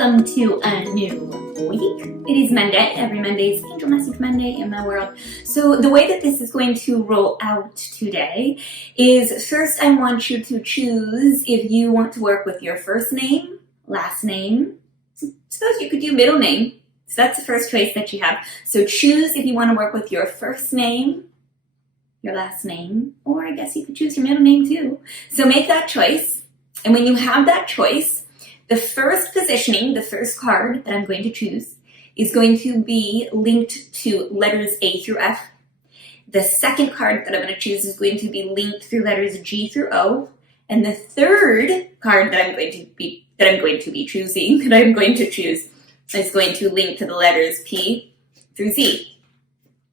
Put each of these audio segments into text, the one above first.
welcome to a new week. It is Monday. Every Monday is Angel Message Monday in my world. So the way that this is going to roll out today is first I want you to choose if you want to work with your first name, last name. Suppose you could do middle name. So that's the first choice that you have. So choose if you want to work with your first name, your last name, or I guess you could choose your middle name too. So make that choice. And when you have that choice, the first positioning, the first card that I'm going to choose is going to be linked to letters A through F. The second card that I'm going to choose is going to be linked through letters G through O. And the third card that I'm going to choose is going to link to the letters P through Z.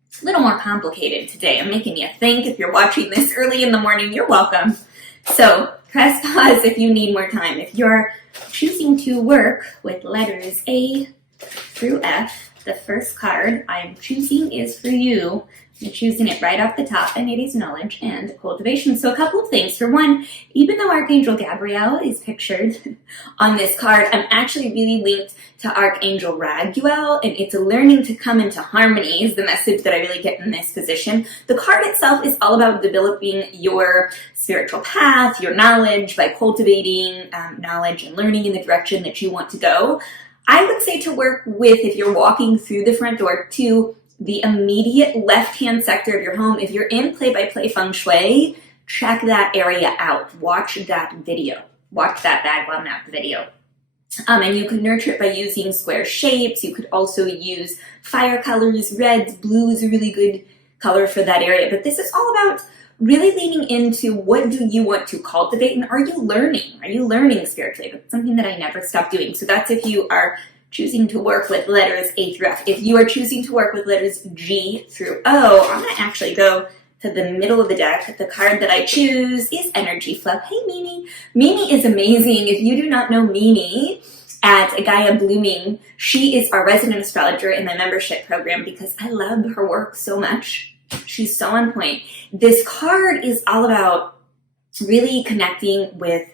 It's a little more complicated today. I'm making you think. If you're watching this early in the morning, you're welcome. So press pause if you need more time. If you're choosing to work with letters A through F, the first card I'm choosing is for you. I'm choosing it right off the top, and it is knowledge and cultivation. So a couple of things. For one, even though Archangel Gabriel is pictured on this card, I'm actually really linked to Archangel Raguel, and it's a learning to come into harmony is the message that I really get in this position. The card itself is all about developing your spiritual path, your knowledge, by cultivating knowledge and learning in the direction that you want to go. I would say to work with, if you're walking through the front door, to the immediate left-hand sector of your home. If you're in play-by-play feng shui, check that area out. Watch that video. Watch that Bagua map video. And you can nurture it by using square shapes. You could also use fire colors. Reds, blue is a really good color for that area. But this is all about really leaning into what do you want to cultivate, and are you learning? Are you learning spiritually? That's something that I never stop doing. So that's if you are choosing to work with letters A through F. If you are choosing to work with letters G through O, I'm going to actually go to the middle of the deck. The card that I choose is Energy Flow. Hey, Mimi. Mimi is amazing. If you do not know Mimi at Gaia Blooming, she is our resident astrologer in my membership program because I love her work so much. She's so on point. This card is all about really connecting with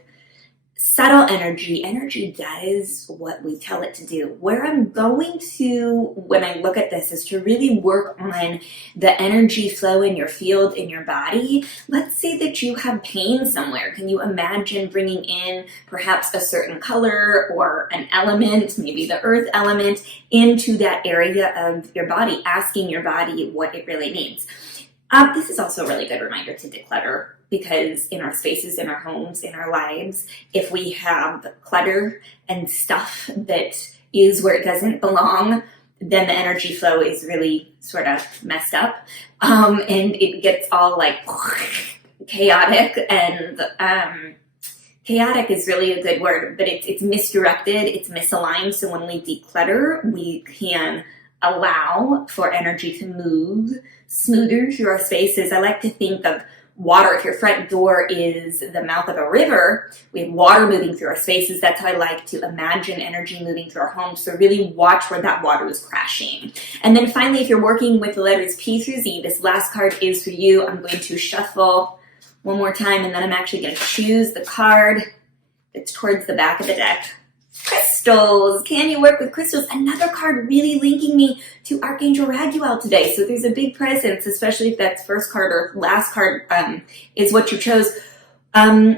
subtle energy. Energy does what we tell it to do. Where I'm going to, when I look at this, is to really work on the energy flow in your field, in your body. Let's say that you have pain somewhere. Can you imagine bringing in perhaps a certain color or an element, maybe the earth element, into that area of your body, asking your body what it really needs? This is also a really good reminder to declutter, because in our spaces, in our homes, in our lives, if we have clutter and stuff that is where it doesn't belong, then the energy flow is really sort of messed up. And it gets all like chaotic, and chaotic is really a good word, but it's misdirected, it's misaligned. So when we declutter, we can allow for energy to move smoother through our spaces. I like to think of water. If your front door is the mouth of a river, we have water moving through our spaces. That's how I like to imagine energy moving through our homes. So really watch where that water is crashing. And then finally, if you're working with the letters P through Z, this last card is for you. I'm going to shuffle one more time, and then I'm actually going to choose the card that's towards the back of the deck. Crystals. Can you work with crystals? Another card really linking me to Archangel Raguel today. So there's a big presence, especially if that's first card or last card is what you chose.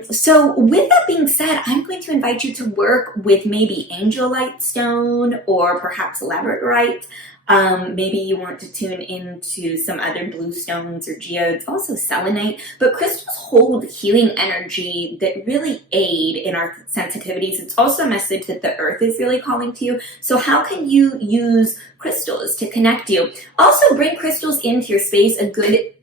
So with that being said, I'm going to invite you to work with maybe Angelite stone or perhaps labradorite. Maybe you want to tune into some other blue stones or geodes, also selenite. But crystals hold healing energy that really aid in our sensitivities. It's also a message that the earth is really calling to you. So how can you use crystals to connect you? Also bring crystals into your space. A good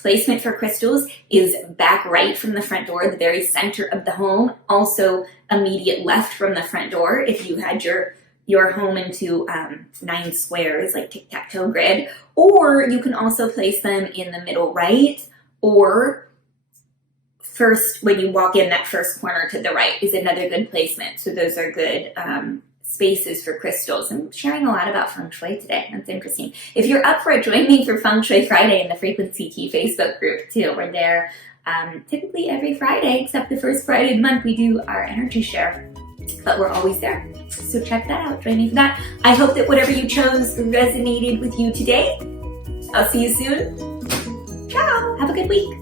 placement for crystals is back right from the front door, the very center of the home. Also immediate left from the front door if you had your home into 9 squares, like tic-tac-toe grid, or you can also place them in the middle right, or first when you walk in, that first corner to the right is another good placement. So those are good spaces for crystals. I'm sharing a lot about feng shui today. That's interesting. If you're up for it, join me for Feng Shui Friday in the Frequency Tea Facebook group too. We're there typically every Friday, except the first Friday of the month we do our energy share, but we're always there. So check that out. Join me for that. I hope that whatever you chose resonated with you today. I'll see you soon. Ciao. Have a good week.